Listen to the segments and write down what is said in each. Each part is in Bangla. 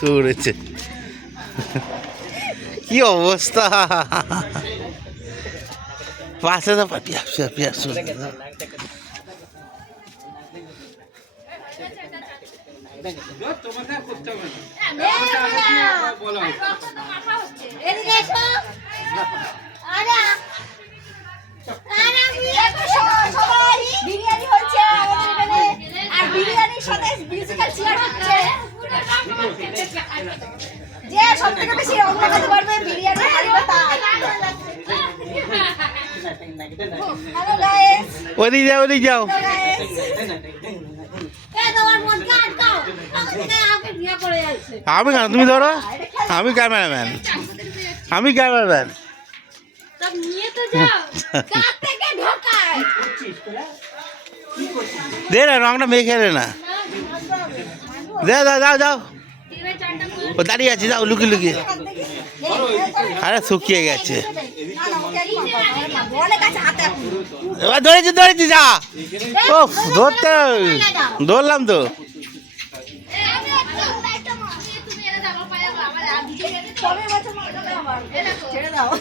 দৌড়েছে, কি অবস্থা! পাশে তো পিয়াস বিরিয়ানি হচ্ছে আর বিরিয়ানির সাথে মিউজিক্যাল চেয়ার হচ্ছে। যে সবথেকে বেশি রং লাগাতে পারবে বিরিয়ানি হারিয়ে তা। হ্যালো গাইস, ওদিকে যাও, ওদিকে যাও। আমি কেন, তুমি ধরো, আমি ক্যামেরাম্যান, আমি ক্যামেরাম্যান। দে না রংটা মেখে দে না, দে দাও যাও যাও, ও দাঁড়িয়ে আছে, যাও লুকিয়ে লুকিয়ে। আরে শুকিয়ে গেছে, এবার ধরেছি ধরেছি, যা। ও ধরতে ধরলাম তো।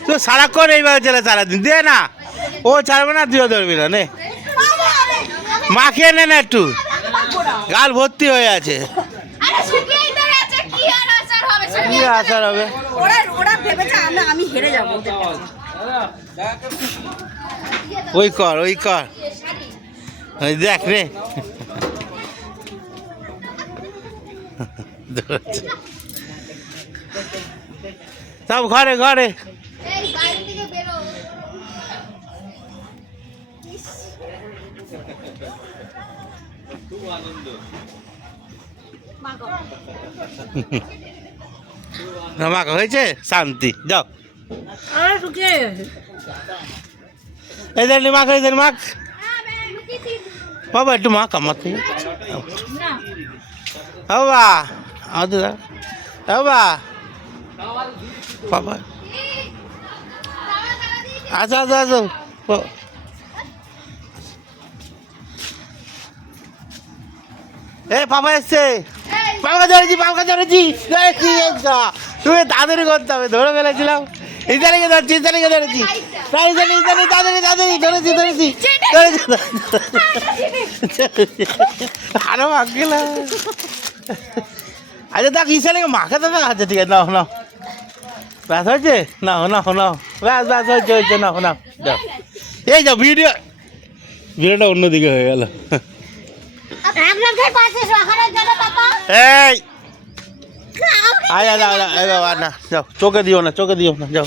তো সারাক্ষণ এইভাবে চলে সারাদিন, দে না, ও ছাড়বে না, তুইও ধরবি না, নে মাখিয়ে নে না একটু, গাল ভর্তি হয়ে আছে। কি আসার হবে, আমি হেরে যাবো। ওই কর, ওই কর, ওই দেখ রে, সব ঘরে ঘরে। মাখা হয়েছে, শান্তি, যাও। এই দেখ মাখ, এই দেখ মাখ বাবা, একটু মাখ আমার থেকে বাবা, বাবা বাবা, আসো আসো আসো। এই বাবা এসছে, পালকা ধরেছি, পালকা ধরেছি, তুমি তাড়াতাড়ি করতে হবে, ধরে ফেলেছিলাম। ইদানিকে ধরছি, ইদানিকে ধরেছি, তাড়াতাড়ি ধরেছি ধরেছি ধরেছি, আরো মাখ গেলাম। আচ্ছা দেখ ইসানিকে মাখে দেবে, আচ্ছা ঠিক আছে, নাও নাও, ব্যাস হয়েছে, নাও নাও নাও, ব্যাস ব্যাস হয়েছে হয়েছে, নাও নাও যাও। এই যাও, ভিডিওটা অন্যদিকে হয়ে গেল। এই আয় না, যাও চোখে দিও না, চোখে দিও না, যাও।